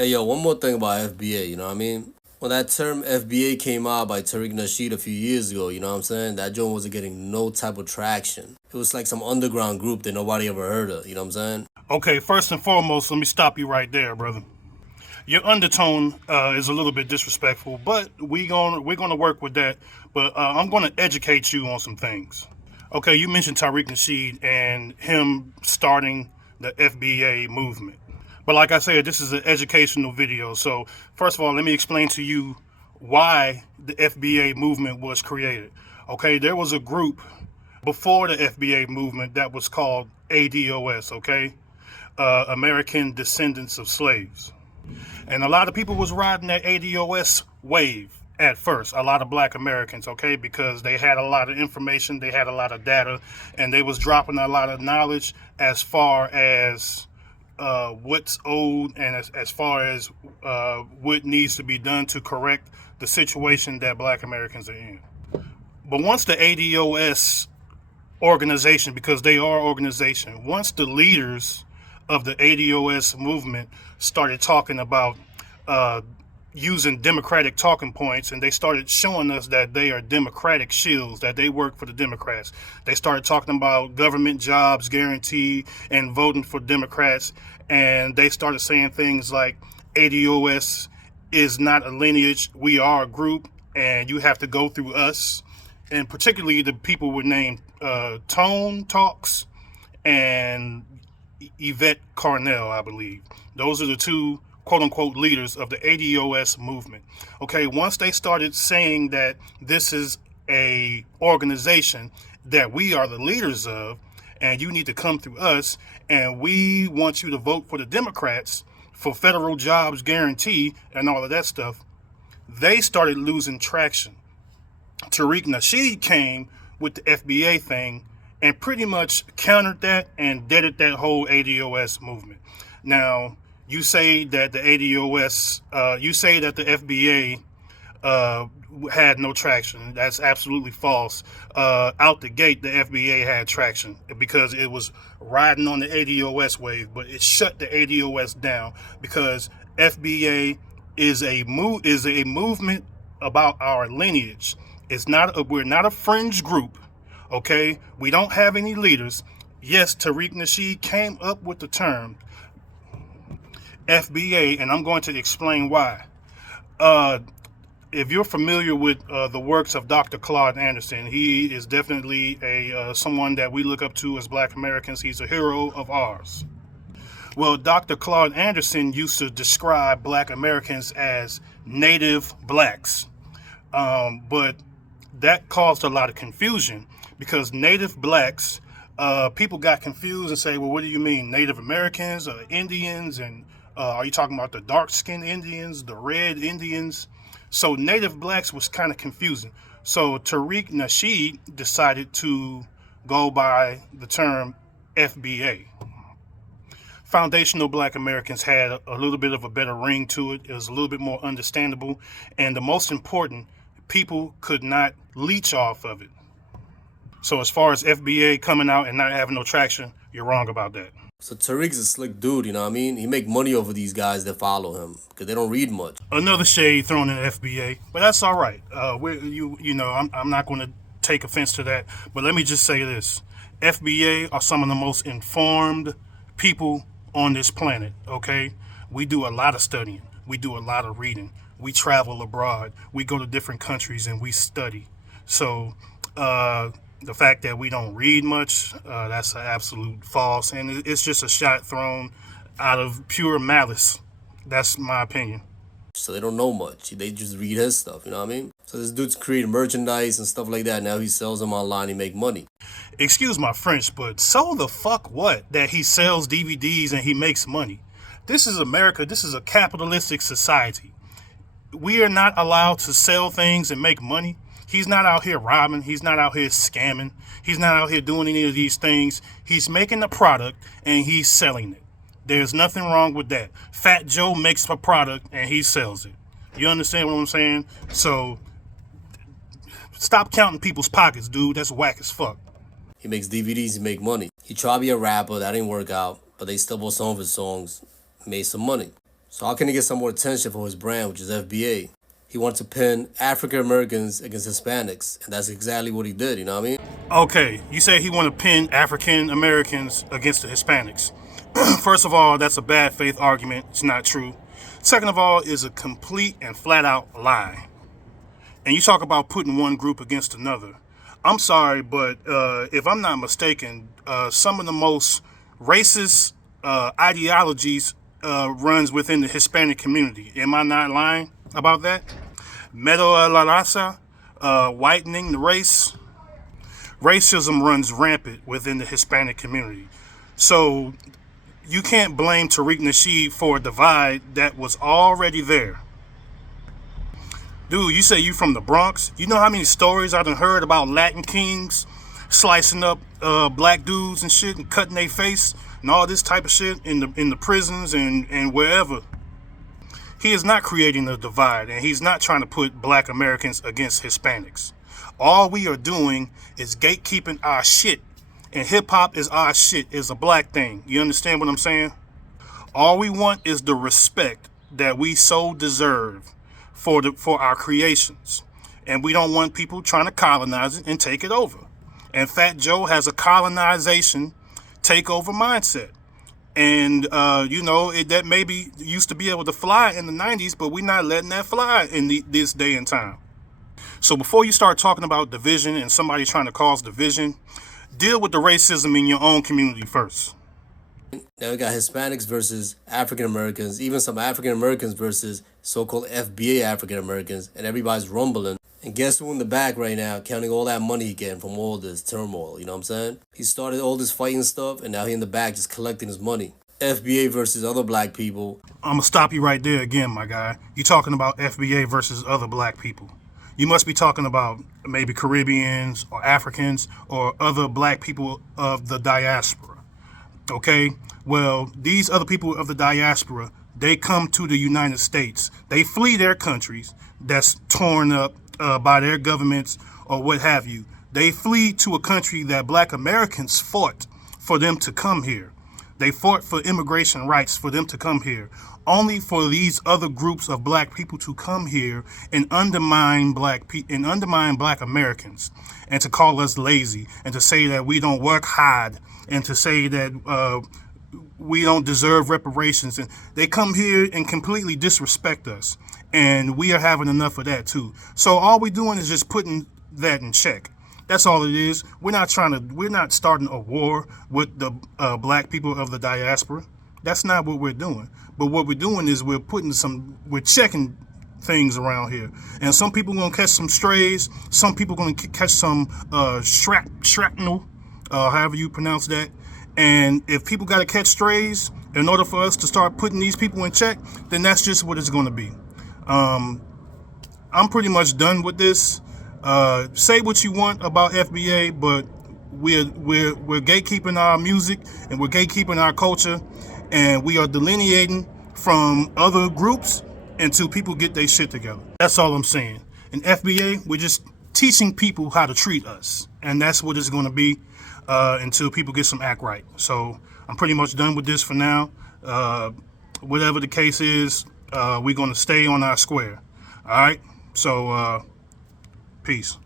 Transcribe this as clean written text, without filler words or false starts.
Hey, yo, one more thing about FBA, you know what I mean? When that term FBA came out by Tariq Nasheed a few years ago, you know what I'm saying? That joint wasn't getting no type of traction. It was like some underground group that nobody ever heard of, you know what I'm saying? Okay, first and foremost, let me stop you right there, brother. Your undertone is a little bit disrespectful, but we're gonna work with that. But I'm gonna educate you on some things. Okay, you mentioned Tariq Nasheed and him starting the FBA movement. But like I said, this is an educational video. So first of all, let me explain to you why the FBA movement was created. Okay, there was a group before the FBA movement that was called ADOS. Okay, American Descendants of Slaves. And a lot of people was riding that ADOS wave at first, a lot of black Americans, okay, because they had a lot of information, they had a lot of data, and they was dropping a lot of knowledge as far as what's owed and as far as what needs to be done to correct the situation that black Americans are in. But once the ADOS organization, because they are organization, once the leaders of the ADOS movement started talking about uh, using democratic talking points, and they started showing us that they are democratic shields, that they work for the Democrats. They started talking about government jobs guaranteed and voting for Democrats, and they started saying things like ADOS is not a lineage, we are a group, and you have to go through us. And particularly the people were named Tone Talks and Yvette Carnell, I believe. Those are the two quote unquote leaders of the ADOS movement. Okay, once they started saying that this is a organization that we are the leaders of and you need to come through us and we want you to vote for the Democrats for federal jobs guarantee and all of that stuff, they started losing traction. Tariq Nasheed came with the FBA thing and pretty much countered that and deaded that whole ADOS movement. Now, you say that the ADOS, you say that the FBA uh, had no traction. That's absolutely false. Out the gate, the FBA had traction because it was riding on the ADOS wave, but it shut the ADOS down because FBA is a movement about our lineage. It's not we're not a fringe group, okay? We don't have any leaders. Yes, Tariq Nasheed came up with the term FBA, and I'm going to explain why. Uh, if you're familiar with the works of Dr. Claude Anderson, he is definitely a someone that we look up to as Black Americans. He's a hero of ours. Well, Dr. Claude Anderson used to describe Black Americans as native blacks, but that caused a lot of confusion because native blacks, people got confused and say, well, what do you mean, Native Americans, Indians, and are you talking about the dark-skinned Indians, the red Indians? So native blacks was kind of confusing. So Tariq Nasheed decided to go by the term FBA. Foundational Black Americans had a little bit of a better ring to it. It was a little bit more understandable. And the most important, people could not leech off of it. So as far as FBA coming out and not having no traction, you're wrong about that. So Tariq's a slick dude, you know what I mean? He make money over these guys that follow him because they don't read much. Another shade thrown in FBA, but that's all right. I'm not going to take offense to that. But let me just say this: FBA are some of the most informed people on this planet. Okay, we do a lot of studying, we do a lot of reading, we travel abroad, we go to different countries and we study. So the fact that we don't read much, that's an absolute false, and it's just a shot thrown out of pure malice. That's my opinion. So they don't know much. They just read his stuff, you know what I mean? So this dude's creating merchandise and stuff like that. Now he sells them online, he make money. Excuse my French, but so the fuck what? That he sells DVDs and he makes money. This is America. This is a capitalistic society. We are not allowed to sell things and make money. He's not out here robbing. He's not out here scamming. He's not out here doing any of these things. He's making a product and he's selling it. There's nothing wrong with that. Fat Joe makes a product and he sells it. You understand what I'm saying? So stop counting people's pockets, dude. That's whack as fuck. He makes DVDs, he make money. He tried to be a rapper, that didn't work out, but they still bought some of his songs, made some money. So how can he get some more attention for his brand, which is FBA? He wants to pin African Americans against Hispanics, and that's exactly what he did. You know what I mean? Okay, you say he want to pin African Americans against the Hispanics. First of all, that's a bad faith argument. It's not true. Second of all, is a complete and flat out lie. And you talk about putting one group against another. I'm sorry, but if I'm not mistaken, some of the most racist ideologies runs within the Hispanic community. Am I not lying about that? Medo la raza, whitening the race. Racism runs rampant within the Hispanic community. So you can't blame Tariq Nasheed for a divide that was already there. Dude, you say you from the Bronx? You know how many stories I done heard about Latin kings slicing up black dudes and shit and cutting their face and all this type of shit in the prisons and wherever. He is not creating a divide, and he's not trying to put black Americans against Hispanics. All we are doing is gatekeeping our shit, and hip hop is our shit, is a black thing. You understand what I'm saying? All we want is the respect that we so deserve for our creations, and we don't want people trying to colonize it and take it over. And Fat Joe has a colonization takeover mindset. And, that maybe used to be able to fly in the 90s, but we're not letting that fly in this day and time. So before you start talking about division and somebody trying to cause division, deal with the racism in your own community first. Now we got Hispanics versus African Americans, even some African Americans versus so-called FBA African Americans, and everybody's rumbling. And guess who in the back right now counting all that money he getting from all this turmoil, you know what I'm saying? He started all this fighting stuff, and now he in the back just collecting his money. FBA versus other black people. I'm going to stop you right there again, my guy. You're talking about FBA versus other black people. You must be talking about maybe Caribbeans or Africans or other black people of the diaspora. Okay? Well, these other people of the diaspora, they come to the United States. They flee their countries that's torn up by their governments or what have you. They flee to a country that black Americans fought for them to come here. They fought for immigration rights for them to come here, only for these other groups of black people to come here and undermine black Americans, and to call us lazy, and to say that we don't work hard, and to say that we don't deserve reparations. And they come here and completely disrespect us, and we are having enough of that too. So all we're doing is just putting that in check. That's all it is. We're not starting a war with the black people of the diaspora. That's not what we're doing. But what we're doing is we're checking things around here. And some people gonna catch some strays. Some people gonna catch some shrapnel, however you pronounce that. And if people gotta catch strays in order for us to start putting these people in check, then that's just what it's gonna be. I'm pretty much done with this. Say what you want about FBA, but we're gatekeeping our music, and we're gatekeeping our culture, and we are delineating from other groups until people get their shit together. That's all I'm saying. In FBA, we're just teaching people how to treat us, and that's what it's going to be until people get some act right. So I'm pretty much done with this for now. Whatever the case is, we're going to stay on our square. All right? So peace.